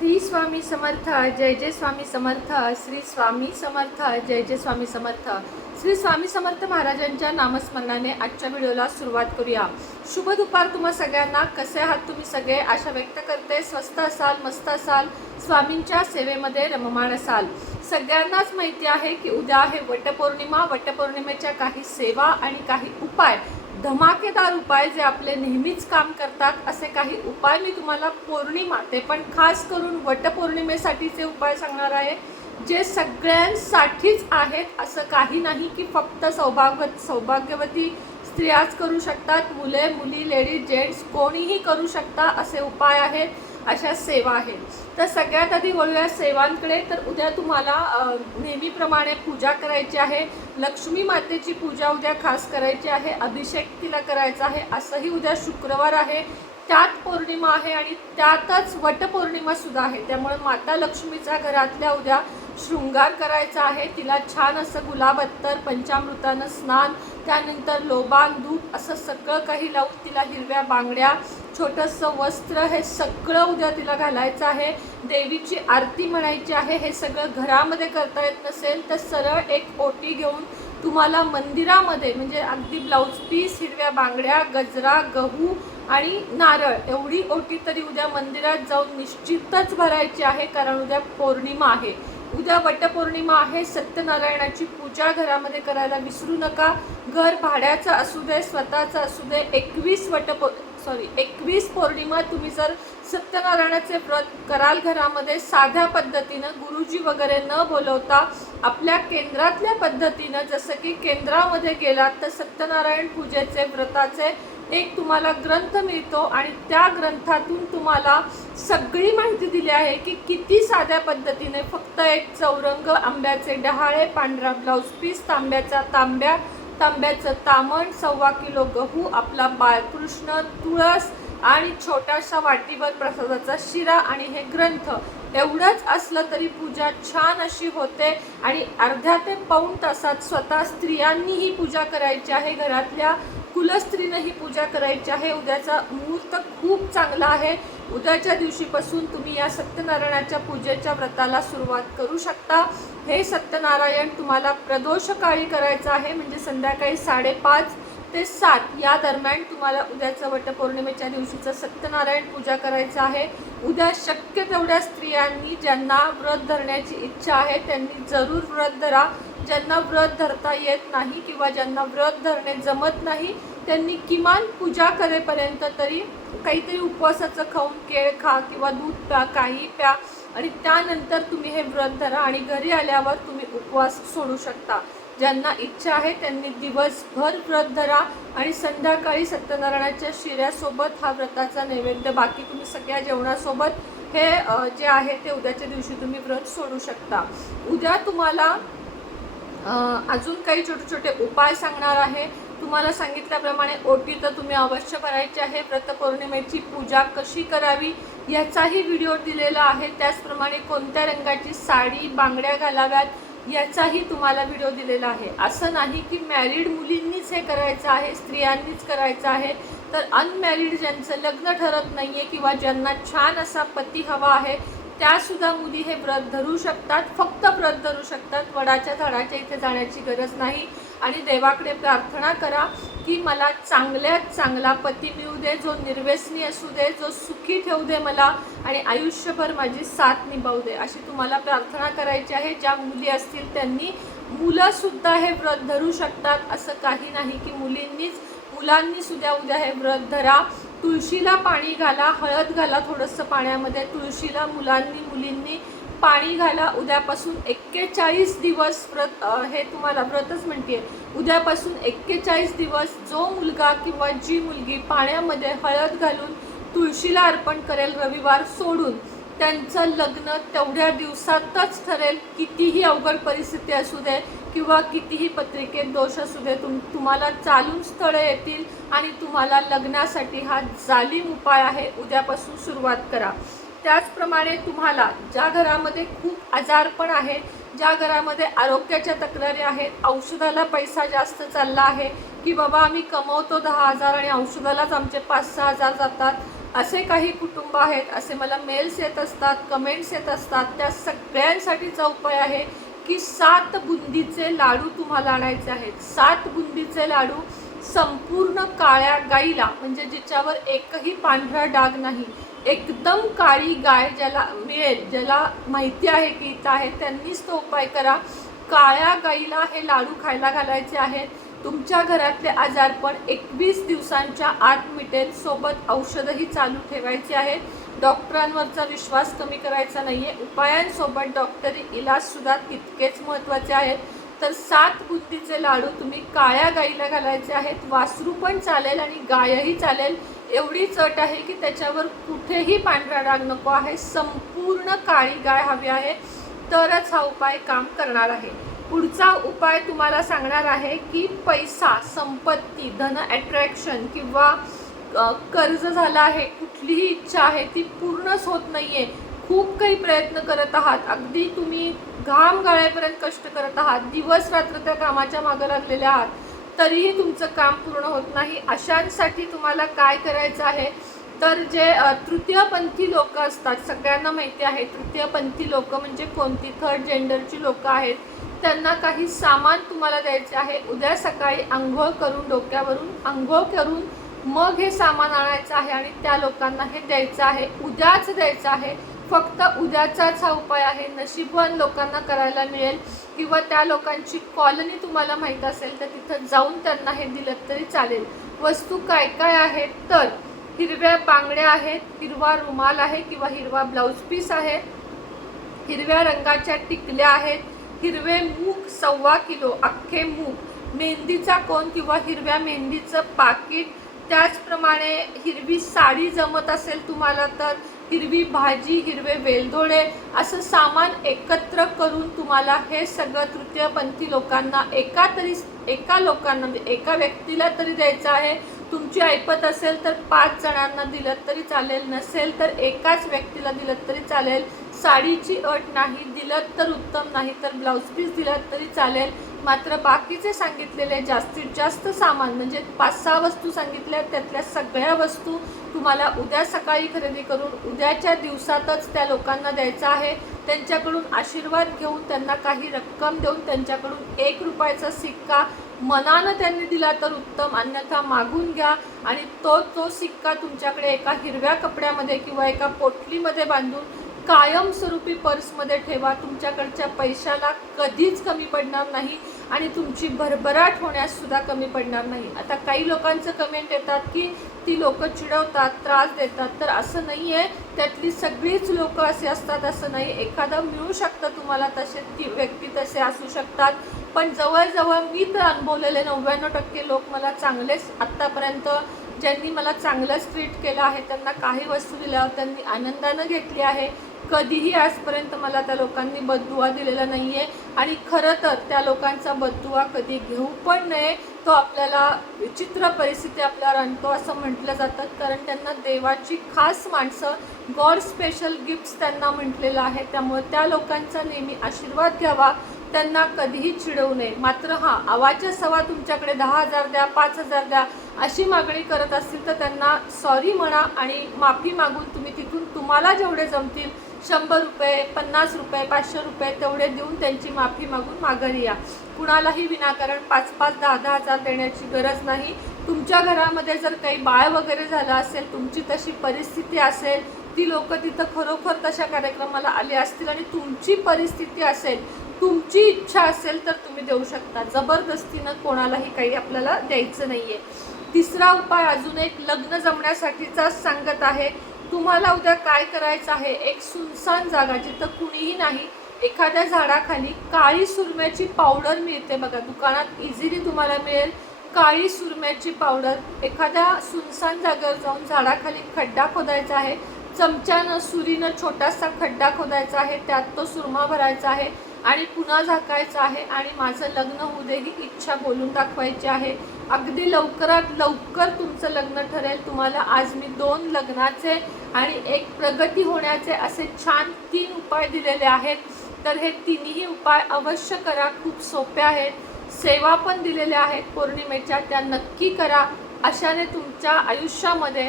श्री स्वामी समर्थ जय जय स्वामी समर्थ श्री स्वामी समर्थ जय जय स्वामी समर्थ श्री स्वामी समर्थ महाराजांच्या नामस्मरणाने आजच्या व्हिडिओला सुरुवात करूया। शुभ दुपार तुम्हा सगळ्यांना। कसे आहात तुम्ही सगळे? आशा व्यक्त करते स्वस्त असाल, मस्त असाल, स्वामींच्या सेवेमध्ये रममाण असाल। सगळ्यांनाच माहिती आहे की उद्या आहे वटपौर्णिमा। वटपौर्णिमेच्या काही सेवा आणि काही उपाय, धमाकेदार उपाय जे आपले नेहमीच काम करतात, असे काही उपाय मी तुम्हाला पौर्णिमा, ते पण खास करून वटपौर्णिमेसाठीचे उपाय सांगणार आहे, जे सगळ्यांसाठीच आहेत। असं काही नाही की फक्त सौभाग्यवती स्त्रियाच करू शकतात, मुले मुली लेडीज जेंट्स कोणीही करू शकता, असे उपाय आहेत, अशा सेवा आहेत। तर सगळ्यात आधी वळूया सेवांकडे। तर उद्या तुम्हाला नेहमीप्रमाणे पूजा करायची आहे। लक्ष्मी मातेची पूजा उद्या खास करायची आहे, अभिषेक तिला करायचा आहे। असंही उद्या शुक्रवार आहे, त्यात पौर्णिमा आहे आणि त्यातच वटपौर्णिमा सुद्धा आहे, त्यामुळे माता लक्ष्मीचा घरातल्या उद्या शृंगार करायचा आहे। तिला छान असं गुलाब अत्तर, पंचामृतानं स्नान, त्यानंतर लोबान धूप असं सगळं काही लावून तिला हिरव्या बांगड्या, छोटंसं वस्त्र, हे सगळं उद्या तिला घालायचं आहे। देवीची आरती म्हणायची आहे। हे सगळं घरामध्ये करता येत नसेल तर सरळ एक ओटी घेऊन तुम्हाला मंदिरामध्ये, म्हणजे अगदी ब्लाऊज पीस, हिरव्या बांगड्या, गजरा, गहू आणि नारळ एवढी ओटी तरी उद्या मंदिरात जाऊन निश्चितच भरायची आहे, कारण उद्या पौर्णिमा आहे। उद्या वटपौर्णिमा आहे। सत्यनारायणाची पूजा घरामध्ये करायला विसरू नका। घर भाड्याचं असू दे, स्वतःचं असू दे, 21 पौर्णिमा तुम्ही जर सत्यनारायणाचे व्रत कराल घरामध्ये साध्या पद्धतीनं, गुरुजी वगैरे न बोलवता आपल्या केंद्रातल्या पद्धतीनं, जसं की केंद्रामध्ये गेलात तर सत्यनारायण पूजेचे व्रताचे एक तुम्हाला ग्रंथ मिळतो आणि त्या ग्रंथातून तुम्हाला सगळी माहिती दिली आहे की किती साध्या पद्धतीने फक्त एक चौरंग, आंब्याचे डहाळे, पांढरा ब्लाऊज पीस, तांब्याचं तामण, 1.25 किलो गहू, आपला बाळकृष्ण, तुळस आणि छोटासा वाटीभर प्रसादाचा शिरा आणि हे ग्रंथ, एवढंच असलं तरी पूजा छान अशी होते। आणि अर्ध्या ते पाऊण तासात स्वतः स्त्रियांनी ही पूजा करायची आहे, घरातल्या कुलस्त्रीनं ही पूजा करायची आहे। उद्याचा मुहूर्त खूप चांगला आहे। उद्याच्या दिवशीपासून तुम्ही या सत्यनारायणाच्या पूजेच्या व्रताला सुरुवात करू शकता। हे सत्यनारायण तुम्हाला प्रदोष काळी करायचं आहे, म्हणजे संध्याकाळी 5:30 ते 7 या दरम्यान तुम्हाला उद्याचं वटपौर्णिमेच्या दिवशीचं सत्यनारायण पूजा करायचं आहे। उद्या शक्य तेवढ्या स्त्रियांनी, ज्यांना व्रत धरण्याची इच्छा आहे त्यांनी जरूर व्रत धरा। ज्यांना व्रत धरता येत नाही किंवा ज्यांना व्रत धरणे जमत नाही त्यांनी किमान पूजा करेपर्यंत तरी काहीतरी उपवासाचं खाऊन, केळ खा किंवा दूध प्या, काही प्या, आणि त्यानंतर तुम्ही हे व्रत धरा आणि घरी आल्यावर तुम्ही उपवास सोडू शकता। ज्यांना इच्छा आहे त्यांनी दिवसभर व्रत धरा आणि संध्याकाळी सत्यनारायणाच्या शिऱ्यासोबत हा व्रताचा नैवेद्य, बाकी तुम्ही सगळ्या जेवणासोबत हे जे आहे ते उद्याच्या दिवशी तुम्ही व्रत सोडू शकता। उद्या तुम्हाला अजून काही छोटे छोटे उपाय सांगणार आहे। तुम्हाला सांगितल्याप्रमाणे ओटी तर तुम्ही अवश्य भरायची आहे। व्रतपौर्णिमेची पूजा कशी करावी याचाही व्हिडिओ दिलेला आहे, त्याचप्रमाणे कोणत्या रंगाची साडी, बांगड्या घालाव्यात याचाही तुम्हाला व्हिडिओ दिलेला आहे। असं नाही की मॅरिड मुलींनीच हे करायचं आहे, स्त्रियांनीच करायचं आहे, तर अनमॅरिड ज्यांचं लग्न ठरत नाही आहे किंवा ज्यांना छान असा पती हवा आहे त्यासुद्धा मुली हे व्रत धरू शकतात, फक्त व्रत धरू शकतात। वडाच्या झाडाच्या इथे जाण्याची गरज नाही आणि देवाकडे प्रार्थना करा की मला चांगल्यात चांगला पती मिळू दे, जो निर्व्यसनी असू दे, जो सुखी ठेवू दे मला आणि आयुष्यभर माझी साथ निभावू दे, अशी तुम्हाला प्रार्थना करायची आहे। ज्या मुली असतील त्यांनी, मुलंसुद्धा हे व्रत धरू शकतात, असं काही नाही की मुलांनी सुद्धा उद्या हे व्रत धरा। तुळशीला पाणी घाला, हळद घाला थोडंसं पाण्यामध्ये, तुळशीला मुलींनी पाणी घाला। उद्यापासून 41 दिवस व्रत, हे तुम्हाला व्रतच म्हणते, उद्यापासून 41 दिवस जो मुलगा किंवा जी मुलगी पाण्यामध्ये हळद घालून तुळशीला अर्पण करेल रविवार सोडून, त्यांचं लग्न तेवढ्या दिवसातच ठरेल। कितीही अवघड परिस्थिती असू दे किंवा कितीही पत्रिकेत दोष असू दे, तुम्हाला चालून स्थळं येतील आणि तुम्हाला लग्नासाठी हा जालीम उपाय आहे। उद्यापासून सुरुवात करा। त्याचप्रमाणे तुम्हाला ज्या घरामध्ये खूप आजारपण आहे, ज्या घरामध्ये आरोग्याच्या तक्रारी आहेत, औषधाला पैसा जास्त चालला आहे की बाबा आम्ही कमवतो 10,000 आणि औषधालाच आमचे 5-6 हजार जातात, असे काही कुटुंब आहेत, असे मला मेल्स येत असतात, कमेंट्स येत असतात, त्या सगळ्यांसाठीचा उपाय आहे की 7 बुंदीचे लाडू तुम्हाला आणायचे आहेत. 7 बुंदीचे लाडू संपूर्ण काळ्या गाईला, म्हणजे जिच्यावर एकही पांढरा डाग नाही, एकदम काळी गाय ज्याला मिळेल, ज्याला माहिती आहे की इथं आहे, त्यांनीच तो उपाय करा. काळ्या गाईला हे लाडू खायला घालायचे आहेत. तुमच्या घरातले आजारपण 21 दिवसांच्या आत मिटेल. सोबत औषधही चालू ठेवायची आहेत. डॉक्टरांवरचा विश्वास कमी करायचा नाही आहे. उपायांसोबत डॉक्टरी इलाजसुद्धा तितकेच महत्त्वाचे आहेत. तर 7 बुंदीचे लाडू तुम्ही काळ्या गाईला घालायचे आहेत. वासरू पण चालेल आणि गायही चालेल. एवढीच अट आहे की त्याच्यावर कुठेही पांढरा डाग नको आहे, संपूर्ण काळी गाय हवी आहे, तरच हा उपाय काम करणार आहे. पुढचा उपाय तुम्हाला सांगणार आहे की पैसा, संपत्ती, धन अट्रॅक्शन किंवा कर्ज झालं आहे, कुठलीही इच्छा आहे ती पूर्णच होत नाही आहे. खूप काही प्रयत्न करत आहात, अगदी तुम्ही घाम गाळेपर्यंत कष्ट करत आहात, दिवस रात्र त्या कामाच्या मागं लागलेले आहात, तरीही तुमचं काम पूर्ण होत नाही. अशांसाठी तुम्हाला काय करायचं आहे, तर जे तृतीयपंथी लोक असतात, सगळ्यांना माहिती आहे तृतीयपंथी लोक म्हणजे कोणती, थर्ड जेंडरची लोक आहेत, त्यांना काही सामान तुम्हाला द्यायचे आहे. उद्या सकाळी आंघोळ करून, डोक्यावरून आंघोळ करून मग हे सामान आणायचं आहे आणि त्या लोकांना हे द्यायचं आहे. उद्याच द्यायचं आहे, फक्त उद्याचाच हा उपाय आहे. नशीबवान लोकांना करायला मिळेल किंवा त्या लोकांची कॉलनी तुम्हाला माहीत असेल तर तिथं जाऊन त्यांना हे दिलं तरी चालेल. वस्तू काय काय आहेत, तर हिरव्या बांगड्या आहेत, हिरवा रुमाल आहे किंवा हिरवा ब्लाऊज पीस आहे, हिरव्या रंगाच्या टिकल्या आहेत, हिरवे मूग 1.25 किलो अख्खे मूग, मेहंदीचा कोन किंवा हिरव्या मेहंदीचं पाकिट, त्याचप्रमाणे हिरवी साडी जमत असेल तुम्हाला तर हिरवी भाजी, हिरवे वेलदोडे, असं सामान एकत्र करून तुम्हाला हे सगळं तृतीयपंथी लोकांना एका लोकांना एका व्यक्तीला तरी द्यायचं आहे. तुमची ऐपत असेल तर 5 जणांना दिलं तरी चालेल, नसेल तर एकाच व्यक्तीला दिलं तरी चालेल. साडीची अट नाही, दिलं तर उत्तम, नाही तर ब्लाऊज पीस दिलं तरी चालेल. मात्र बाकीचे सांगितलेले जास्तीत जास्त सामान म्हणजे 5-6 वस्तू सांगितल्या, त्यातल्या सगळ्या वस्तू तुम्हाला उद्या सकाळी खरेदी करून उद्याच्या दिवसातच त्या लोकांना द्यायचं आहे. त्यांच्याकडून आशीर्वाद घेऊन, त्यांना काही रक्कम देऊन, त्यांच्याकडून 1 रुपयाचा सिक्का मनानं त्यांनी दिला तर उत्तम, अन्यथा मागून घ्या आणि तो सिक्का तुमच्याकडे एका हिरव्या कपड्यामध्ये किंवा एका पोटलीमध्ये बांधून कायमस्वरूपी पर्समध्ये ठेवा. तुमच्याकडच्या पैशाला कधीच कमी पडणार नाही आणि तुमची भरभराट होण्यास सुद्धा कमी पडणार नाही. आता काही लोकांचं कमेंट येतात की ती लोक चिडवतात, त्रास देतात, तर असं नाही आहे. त्यातली सगळीच लोक असे असतात असं नाही. एखादं मिळू शकतं तुम्हाला, तसे ती व्यक्ती तसे असू शकतात, पण जवळजवळ मी तर अनुभवलेले 99% लोक मला चांगलेच, आत्तापर्यंत ज्यांनी मला चांगलंच ट्रीट केलं आहे, त्यांना काही वस्तू दिल्यावर त्यांनी आनंदानं घेतली आहे. कधीही आजपर्यंत मला त्या लोकांनी बददुआ दिलेला नाही आहे आणि खरं तर त्या लोकांचा बददुआ कधी घेऊ पण नये. तो आपल्याला विचित्र परिस्थिती आपल्यावर आणतो असं म्हटलं जातं, कारण त्यांना देवाची खास माणसं, गॉड स्पेशल गिफ्ट्स त्यांना म्हटलेलं आहे. त्यामुळे त्या लोकांचा नेहमी आशीर्वाद घ्यावा, त्यांना कधीही चिडवू नये. मात्र हां, आवाच्या सवा तुमच्याकडे 10,000 द्या, 5,000 द्या अशी मागणी करत असतील तर त्यांना सॉरी म्हणा आणि माफी मागून तुम्ही तिथून तुम्हाला जेवढे जमतील 100 रुपये, 50 रुपये, 500 रुपये तेवढे देऊन त्यांची माफी मागून माघारी या. कुणालाही विनाकारण 5-5, 10-10 हजार देण्याची गरज नाही. तुमच्या घरामध्ये जर काही बाळ वगैरे झालं असेल, तुमची तशी परिस्थिती असेल, ती लोक तिथं खरोखर तशा कार्यक्रमाला आले असतील आणि तुमची परिस्थिती असेल, तुमची इच्छा असेल तर तुम्ही देऊ शकता. जबरदस्तीनं कोणालाही काही आपल्याला द्यायचं नाही आहे. तिसरा उपाय अजून एक लग्न जमण्यासाठीचाच सांगत आहे. तुम्हाला उद्या काय करायचं आहे, एक सुनसान जागा जिथं कुणीही नाही, एखाद्या झाडाखाली काळी सुरम्याची पावडर मिळते बघा, दुकानात इझिली तुम्हाला मिळेल. काळी सुरम्याची पावडर एखाद्या सुनसान जागेवर जाऊन झाडाखाली खड्डा खोदायचा आहे, चमच्यानं सुरीनं छोटासा खड्डा खोदायचा आहे, त्यात तो सुरमा भरायचा आहे आणि पुन्हा झाकायचा आहे आणि माझं लग्न होऊ दे ही इच्छा बोलून दाखवायची आहे. अगदी लवकरात लवकर तुमचं लग्न ठरेल. तुम्हाला आज मी 2 लग्नाचे आणि 1 प्रगती होण्याचे असे छान 3 उपाय दिलेले आहेत. तर हे तिन्ही उपाय अवश्य करा, खूप सोपे आहेत. सेवा पण दिलेल्या आहेत पौर्णिमेच्या, त्या नक्की करा. अशाने तुमच्या आयुष्यामध्ये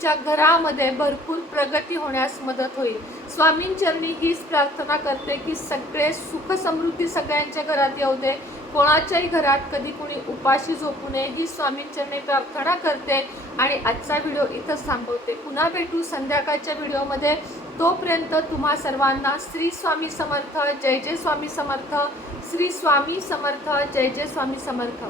तुमच्या घरामध्ये भरपूर प्रगती होण्यास मदत होईल. स्वामींचरणी हीच प्रार्थना करते की सगळे सुख समृद्धी सगळ्यांच्या घरात येऊ दे. कोणाच्याही घरात कधी कुणी उपाशी झोपू नये ही स्वामींचरणी प्रार्थना करते आणि आजचा व्हिडिओ इथंच थांबवते. पुन्हा भेटू संध्याकाळच्या व्हिडिओमध्ये. तोपर्यंत तुम्हा सर्वांना श्री स्वामी समर्थ, जय जय स्वामी समर्थ. श्री स्वामी समर्थ, जय जय स्वामी समर्थ.